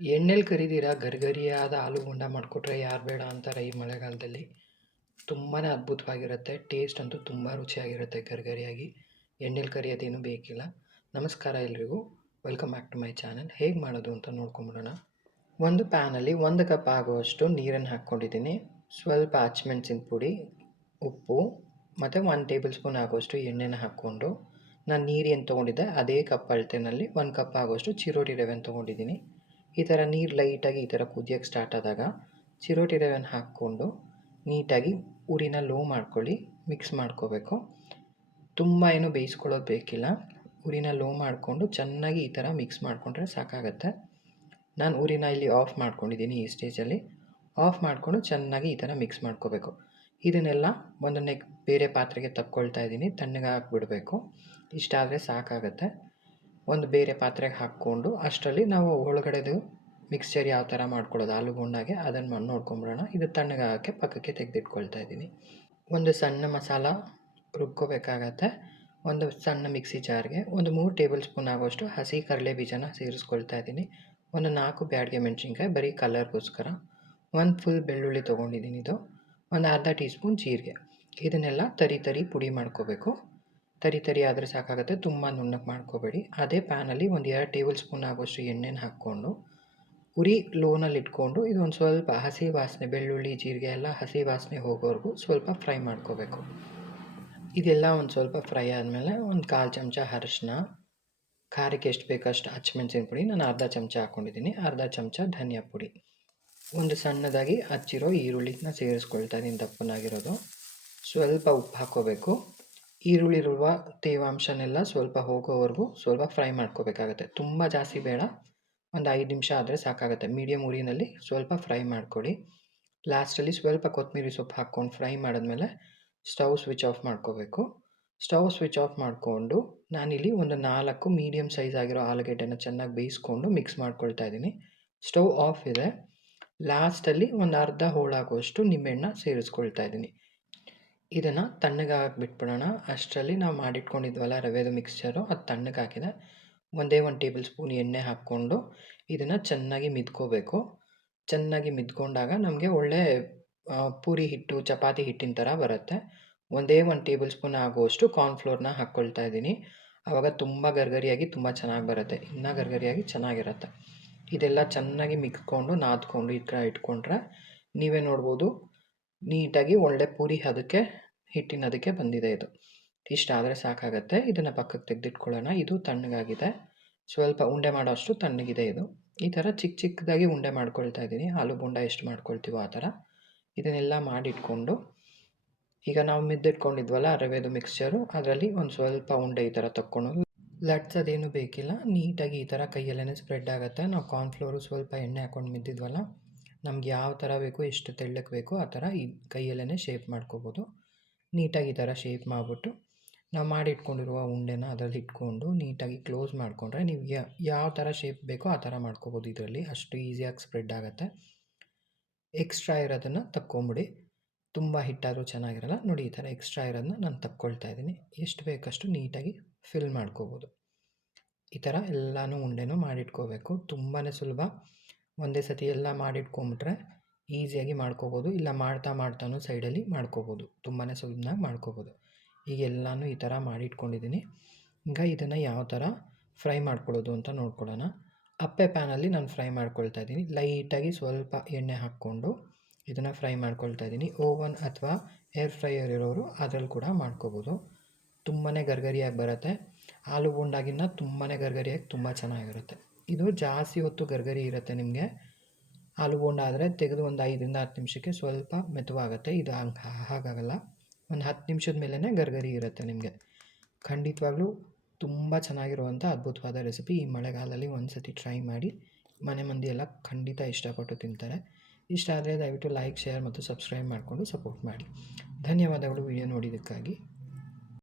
ಎಣ್ಣೆಲಿ ಕರಿದಿರ ಗರಿಗರಿಯಾದ ಆಲೂಗುಂಡ ಮಾಡಿಕೊಟ್ರೆ ಯಾರು ಬೇಡ ಅಂತಾರೆ ಈ ಮಳೆಗಾಲದಲ್ಲಿ. ತುಂಬಾ ಅದ್ಭುತವಾಗಿರುತ್ತೆ. ಟೇಸ್ಟ್ ಅಂತೂ ತುಂಬ ರುಚಿಯಾಗಿರುತ್ತೆ ಗರಿಗರಿಯಾಗಿ. ಎಣ್ಣೆಲಿ ಕರಿಯೋದೇನು ಬೇಕಿಲ್ಲ. ನಮಸ್ಕಾರ ಎಲ್ರಿಗೂ. Welcome back to my channel. ಹೇಗೆ ಮಾಡೋದು ಅಂತ ನೋಡ್ಕೊಂಬಿಡೋಣ. ಒಂದು ಪ್ಯಾನಲ್ಲಿ 1 ಕಪ್ ಆಗುವಷ್ಟು ನೀರನ್ನು ಹಾಕ್ಕೊಂಡಿದ್ದೀನಿ. ಸ್ವಲ್ಪ ಹಸಿಮೆಣಸಿನ ಪುಡಿ, ಉಪ್ಪು ಮತ್ತು 1 ಟೇಬಲ್ ಸ್ಪೂನ್ ಆಗುವಷ್ಟು ಎಣ್ಣೆನ ಹಾಕ್ಕೊಂಡು, ನಾನು ನೀರು ಏನು ತೊಗೊಂಡಿದ್ದೆ ಅದೇ ಕಪ್ ಅಳತೆನಲ್ಲಿ 1 ಕಪ್ ಆಗುವಷ್ಟು ಚಿರೋಟಿ ರವೆನ ತೊಗೊಂಡಿದ್ದೀನಿ. ಈ ಥರ ನೀರು ಲೈಟಾಗಿ ಈ ಥರ ಕುದಿಯೋಕ್ಕೆ ಸ್ಟಾರ್ಟ್ ಆದಾಗ ಚಿರೋಟಿ ರವೆನ ಹಾಕ್ಕೊಂಡು ನೀಟಾಗಿ ಉರಿನ ಲೋ ಮಾಡ್ಕೊಳ್ಳಿ. ಮಿಕ್ಸ್ ಮಾಡ್ಕೋಬೇಕು. ತುಂಬ ಏನು ಬೇಯಿಸ್ಕೊಳ್ಳೋದು ಬೇಕಿಲ್ಲ. ಉರಿನ ಲೋ ಮಾಡಿಕೊಂಡು ಚೆನ್ನಾಗಿ ಈ ಥರ ಮಿಕ್ಸ್ ಮಾಡಿಕೊಂಡ್ರೆ ಸಾಕಾಗತ್ತೆ. ನಾನು ಉರಿನ ಇಲ್ಲಿ ಆಫ್ ಮಾಡ್ಕೊಂಡಿದ್ದೀನಿ. ಈ ಸ್ಟೇಜಲ್ಲಿ ಆಫ್ ಮಾಡಿಕೊಂಡು ಚೆನ್ನಾಗಿ ಈ ಥರ ಮಿಕ್ಸ್ ಮಾಡ್ಕೋಬೇಕು. ಇದನ್ನೆಲ್ಲ ಒಂದನ್ನೇ ಬೇರೆ ಪಾತ್ರೆಗೆ ತಕ್ಕೊಳ್ತಾ ಇದ್ದೀನಿ. ತಣ್ಣಗೆ ಹಾಕ್ಬಿಡಬೇಕು. ಇಷ್ಟಾದರೆ ಸಾಕಾಗತ್ತೆ. ಒಂದು ಬೇರೆ ಪಾತ್ರೆಗೆ ಹಾಕ್ಕೊಂಡು ಅಷ್ಟರಲ್ಲಿ ನಾವು ಒಳಗಡೆದು ಮಿಕ್ಸ್ಚರ್ ಯಾವ ಥರ ಮಾಡ್ಕೊಳ್ಳೋದು ಆಲೂಗುಂಡಾಗೆ ಅದನ್ನು ನೋಡ್ಕೊಂಬಿಡೋಣ. ಇದು ತಣ್ಣಗಾಗೋಕ್ಕೆ ಪಕ್ಕಕ್ಕೆ ತೆಗೆದಿಟ್ಕೊಳ್ತಾ ಇದ್ದೀನಿ. ಒಂದು ಸಣ್ಣ ಮಸಾಲ ರುಬ್ಕೋಬೇಕಾಗತ್ತೆ. ಒಂದು ಸಣ್ಣ ಮಿಕ್ಸಿ ಜಾರ್ಗೆ ಒಂದು 3 ಟೇಬಲ್ ಸ್ಪೂನ್ ಆಗುವಷ್ಟು ಹಸಿ ಕಡಲೆ ಬೀಜನ ಸೇರಿಸ್ಕೊಳ್ತಾ ಇದ್ದೀನಿ. ಒಂದು 4 ಬ್ಯಾಡಗೆ ಮೆಣಸಿನ್ಕಾಯಿ ಬರೀ ಕಲರ್ಗೋಸ್ಕರ. 1 ಫುಲ್ ಬೆಳ್ಳುಳ್ಳಿ ತೊಗೊಂಡಿದ್ದೀನಿ. ಇದು ಒಂದು ಅರ್ಧ ಟೀ ಸ್ಪೂನ್ ಜೀರಿಗೆ. ಇದನ್ನೆಲ್ಲ ತರಿ ಪುಡಿ ಮಾಡ್ಕೋಬೇಕು. ತರಿ ಆದರೆ ಸಾಕಾಗುತ್ತೆ. ತುಂಬ ನುಣ್ಣಗೆ ಮಾಡ್ಕೋಬೇಡಿ. ಅದೇ ಪ್ಯಾನಲ್ಲಿ ಒಂದು 2 ಟೇಬಲ್ ಸ್ಪೂನ್ ಆಗುವಷ್ಟು ಎಣ್ಣೆನ ಹಾಕ್ಕೊಂಡು ಉರಿ ಲೋನಲ್ಲಿ ಇಟ್ಕೊಂಡು ಇದೊಂದು ಸ್ವಲ್ಪ ಹಸಿ ವಾಸನೆ, ಬೆಳ್ಳುಳ್ಳಿ ಜೀರಿಗೆ ಎಲ್ಲ ಹಸಿ ವಾಸನೆ ಹೋಗೋವರೆಗೂ ಸ್ವಲ್ಪ ಫ್ರೈ ಮಾಡ್ಕೋಬೇಕು. ಇದೆಲ್ಲ ಒಂದು ಸ್ವಲ್ಪ ಫ್ರೈ ಆದಮೇಲೆ ಒಂದು 1/4 ಚಮಚ ಅರಿಶಿನ, ಖಾರಕ್ಕೆ ಎಷ್ಟು ಬೇಕಷ್ಟು ಹಸಿಮೆಣಸಿನ ಪುಡಿ ನಾನು ಅರ್ಧ ಚಮಚ ಹಾಕ್ಕೊಂಡಿದ್ದೀನಿ, ಅರ್ಧ ಚಮಚ ಧನಿಯಾ ಪುಡಿ, ಒಂದು ಸಣ್ಣದಾಗಿ ಹಚ್ಚಿರೋ ಈರುಳ್ಳಿನ ಸೇರಿಸ್ಕೊಳ್ತಾ ಇದ್ದೀನಿ ದಪ್ಪನಾಗಿರೋದು. ಸ್ವಲ್ಪ ಉಪ್ಪು ಹಾಕ್ಕೋಬೇಕು. ಈರುಳ್ಳಿರುವ ತೇವಾಂಶನೆಲ್ಲ ಸ್ವಲ್ಪ ಹೋಗೋವರೆಗೂ ಸ್ವಲ್ಪ ಫ್ರೈ ಮಾಡ್ಕೋಬೇಕಾಗತ್ತೆ. ತುಂಬ ಜಾಸ್ತಿ ಬೇಡ, ಒಂದು 5 ನಿಮಿಷ ಆದರೆ ಸಾಕಾಗುತ್ತೆ. ಮೀಡಿಯಮ್ ಉರಿನಲ್ಲಿ ಸ್ವಲ್ಪ ಫ್ರೈ ಮಾಡ್ಕೊಳ್ಳಿ. ಲಾಸ್ಟಲ್ಲಿ ಸ್ವಲ್ಪ ಕೊತ್ತಂಬರಿ ಸೊಪ್ಪು ಹಾಕ್ಕೊಂಡು ಫ್ರೈ ಮಾಡಿದ್ಮೇಲೆ ಸ್ಟವ್ ಸ್ವಿಚ್ ಆಫ್ ಮಾಡ್ಕೋಬೇಕು. ಸ್ಟವ್ ಸ್ವಿಚ್ ಆಫ್ ಮಾಡಿಕೊಂಡು ನಾನಿಲ್ಲಿ ಒಂದು 4 ಮೀಡಿಯಮ್ ಸೈಜ್ ಆಗಿರೋ ಆಲೂಗೆಡ್ಡೆನ ಚೆನ್ನಾಗಿ ಬೇಯಿಸ್ಕೊಂಡು ಮಿಕ್ಸ್ ಮಾಡ್ಕೊಳ್ತಾ ಇದ್ದೀನಿ. ಸ್ಟವ್ ಆಫ್ ಇದೆ. ಲಾಸ್ಟಲ್ಲಿ ಒಂದು ಅರ್ಧ ಹೋಳಾಗುವಷ್ಟು ನಿಂಬೆಹಣ್ಣ ಸೇರಿಸ್ಕೊಳ್ತಾ ಇದ್ದೀನಿ. ಇದನ್ನು ತಣ್ಣಗಾಗಕ್ಕೆ ಬಿಟ್ಬಿಡೋಣ. ಅಷ್ಟರಲ್ಲಿ ನಾವು ಮಾಡಿಟ್ಕೊಂಡಿದ್ವಲ್ಲ ರವೆದು ಮಿಕ್ಸ್ಚರು, ಅದು ತಣ್ಣಗಾಗಿದೆ. ಒಂದೇ 1 ಟೇಬಲ್ ಸ್ಪೂನ್ ಎಣ್ಣೆ ಹಾಕ್ಕೊಂಡು ಇದನ್ನು ಚೆನ್ನಾಗಿ ಮಿದ್ಕೋಬೇಕು. ಚೆನ್ನಾಗಿ ಮಿದ್ಕೊಂಡಾಗ ನಮಗೆ ಒಳ್ಳೆ ಪೂರಿ ಹಿಟ್ಟು, ಚಪಾತಿ ಹಿಟ್ಟಿನ ಥರ ಬರುತ್ತೆ. ಒಂದೇ 1 ಟೇಬಲ್ ಸ್ಪೂನ್ ಆಗುವಷ್ಟು ಕಾರ್ನ್ಫ್ಲೋರ್ನ ಹಾಕ್ಕೊಳ್ತಾ ಇದ್ದೀನಿ. ಆವಾಗ ತುಂಬ ಗರಿಗರಿಯಾಗಿ ತುಂಬ ಚೆನ್ನಾಗಿ ಬರುತ್ತೆ. ಇನ್ನೂ ಗರಿಗರಿಯಾಗಿ ಚೆನ್ನಾಗಿರುತ್ತೆ. ಇದೆಲ್ಲ ಚೆನ್ನಾಗಿ ಮಿಕ್ಸ್ಕೊಂಡು ನಾದ್ಕೊಂಡು ಈ ಥರ ಇಟ್ಕೊಂಡ್ರೆ ನೀವೇ ನೋಡ್ಬೋದು ನೀಟಾಗಿ ಒಳ್ಳೆ ಪೂರಿ ಹದಕ್ಕೆ, ಹಿಟ್ಟಿನ ಹದಕ್ಕೆ ಬಂದಿದೆ ಇದು. ಇಷ್ಟಾದರೆ ಸಾಕಾಗತ್ತೆ. ಇದನ್ನು ಪಕ್ಕಕ್ಕೆ ತೆಗೆದಿಟ್ಕೊಳ್ಳೋಣ. ಇದು ತಣ್ಣಗಾಗಿದೆ. ಸ್ವಲ್ಪ ಉಂಡೆ ಮಾಡೋ ಅಷ್ಟು ತಣ್ಣಗಿದೆ ಇದು. ಈ ಥರ ಚಿಕ್ಕ ಚಿಕ್ಕದಾಗಿ ಉಂಡೆ ಮಾಡ್ಕೊಳ್ತಾ ಇದ್ದೀನಿ. ಆಲೂಗುಂಡ ಎಷ್ಟು ಮಾಡ್ಕೊಳ್ತೀವೋ ಆ ಥರ. ಇದನ್ನೆಲ್ಲ ಮಾಡಿಟ್ಕೊಂಡು ಈಗ ನಾವು ಮಿದ್ದಿಟ್ಕೊಂಡಿದ್ವಲ್ಲ ರವೆದು ಮಿಕ್ಸ್ಚರು, ಅದರಲ್ಲಿ ಒಂದು ಸ್ವಲ್ಪ ಉಂಡೆ ಈ ಥರ ತಕ್ಕೊಂಡು ಲಟ್ಸೋದೇನು ಬೇಕಿಲ್ಲ. ನೀಟಾಗಿ ಈ ಥರ ಕೈಯಲ್ಲೇ ಸ್ಪ್ರೆಡ್ ಆಗುತ್ತೆ. ನಾವು ಕಾರ್ನ್ಫ್ಲೋರು ಸ್ವಲ್ಪ ಎಣ್ಣೆ ಹಾಕ್ಕೊಂಡು ಮಿದ್ದಿದ್ವಲ್ಲ, ನಮ್ಗೆ ಯಾವ ಥರ ಬೇಕು, ಎಷ್ಟು ತೆಳ್ಳಕ್ಕೆ ಬೇಕೋ ಆ ಥರ ಈ ಕೈಯಲ್ಲೇ ಶೇಪ್ ಮಾಡ್ಕೋಬೋದು. ನೀಟಾಗಿ ಈ ಥರ ಶೇಪ್ ಮಾಡಿಬಿಟ್ಟು ನಾವು ಮಾಡಿಟ್ಕೊಂಡಿರುವ ಉಂಡೆನ ಅದರಲ್ಲಿ ಇಟ್ಕೊಂಡು ನೀಟಾಗಿ ಕ್ಲೋಸ್ ಮಾಡಿಕೊಂಡ್ರೆ ನೀವು ಯಾವ ಥರ ಶೇಪ್ ಬೇಕೋ ಆ ಥರ ಮಾಡ್ಕೋಬೋದು. ಇದರಲ್ಲಿ ಅಷ್ಟು ಈಸಿಯಾಗಿ ಸ್ಪ್ರೆಡ್ ಆಗುತ್ತೆ. ಎಕ್ಸ್ಟ್ರಾ ಇರೋದನ್ನು ತಕ್ಕೊಂಬಿಡಿ. ತುಂಬ ಹಿಟ್ಟಾದರೂ ಚೆನ್ನಾಗಿರಲ್ಲ. ನೋಡಿ, ಈ ಥರ ಎಕ್ಸ್ಟ್ರಾ ಇರೋದನ್ನ ನಾನು ತಕ್ಕೊಳ್ತಾ ಇದ್ದೀನಿ. ಎಷ್ಟು ಬೇಕಷ್ಟು ನೀಟಾಗಿ ಫಿಲ್ ಮಾಡ್ಕೋಬೋದು. ಈ ಥರ ಎಲ್ಲನೂ ಉಂಡೆನೂ ಮಾಡಿಟ್ಕೋಬೇಕು. ತುಂಬಾ ಸುಲಭ. ಒಂದೇ ಸತಿ ಎಲ್ಲ ಮಾಡಿಟ್ಕೊಂಬಿಟ್ರೆ ಈಸಿಯಾಗಿ ಮಾಡ್ಕೋಬೋದು. ಇಲ್ಲ ಮಾಡ್ತಾನೂ ಸೈಡಲ್ಲಿ ಮಾಡ್ಕೋಬೋದು. ತುಂಬಾ ಸುಲಭನಾಗಿ ಮಾಡ್ಕೋಬೋದು. ಈಗ ಎಲ್ಲನೂ ಈ ಥರ ಮಾಡಿಟ್ಕೊಂಡಿದ್ದೀನಿ. ಈಗ ಇದನ್ನು ಯಾವ ಥರ ಫ್ರೈ ಮಾಡ್ಕೊಳ್ಳೋದು ಅಂತ ನೋಡ್ಕೊಳ್ಳೋಣ. ಅಪ್ಪೆ ಪ್ಯಾನಲ್ಲಿ ನಾನು ಫ್ರೈ ಮಾಡ್ಕೊಳ್ತಾ ಇದ್ದೀನಿ. ಲೈಟಾಗಿ ಸ್ವಲ್ಪ ಎಣ್ಣೆ ಹಾಕ್ಕೊಂಡು ಇದನ್ನು ಫ್ರೈ ಮಾಡ್ಕೊಳ್ತಾ ಇದ್ದೀನಿ. ಓವನ್ ಅಥವಾ ಏರ್ ಫ್ರೈಯರ್ ಇರೋರು ಅದರಲ್ಲಿ ಕೂಡ ಮಾಡ್ಕೋಬೋದು. ತುಂಬಾ ಗರಿಗರಿಯಾಗಿ ಬರುತ್ತೆ. ಆಲೂಗುಂಡಾಗಿನ್ನ ತುಂಬಾ ಗರಿಗರಿಯಾಗಿ ತುಂಬ ಚೆನ್ನಾಗಿರುತ್ತೆ. ಇದು ಜಾಸ್ತಿ ಹೊತ್ತು ಗರಿಗರಿ ಇರುತ್ತೆ. ನಿಮಗೆ ಆಲೂಗುಂಡ ಆದರೆ ತೆಗೆದು ಒಂದು 5ರಿಂದ 10 ನಿಮಿಷಕ್ಕೆ ಸ್ವಲ್ಪ ಮೆತ್ತವಾಗುತ್ತೆ. ಇದು ಹಾಗಾಗಲ್ಲ. ಒಂದು 10 ನಿಮಿಷದ ಮೇಲೇ ಗರಿಗರಿ ಇರುತ್ತೆ ನಿಮಗೆ. ಖಂಡಿತವಾಗ್ಲೂ ತುಂಬ ಚೆನ್ನಾಗಿರುವಂಥ ಅದ್ಭುತವಾದ ರೆಸಿಪಿ. ಈ ಮಳೆಗಾಲದಲ್ಲಿ ಒಂದು ಸತಿ ಟ್ರೈ ಮಾಡಿ. ಮನೆ ಮಂದಿ ಎಲ್ಲ ಖಂಡಿತ ಇಷ್ಟಪಟ್ಟು ತಿಂತಾರೆ. ಇಷ್ಟ ಆದರೆ ದಯವಿಟ್ಟು ಲೈಕ್, ಶೇರ್ ಮತ್ತು ಸಬ್ಸ್ಕ್ರೈಬ್ ಮಾಡಿಕೊಂಡು ಸಪೋರ್ಟ್ ಮಾಡಿ. ಧನ್ಯವಾದಗಳು ವಿಡಿಯೋ ನೋಡಿದ್ದಕ್ಕಾಗಿ.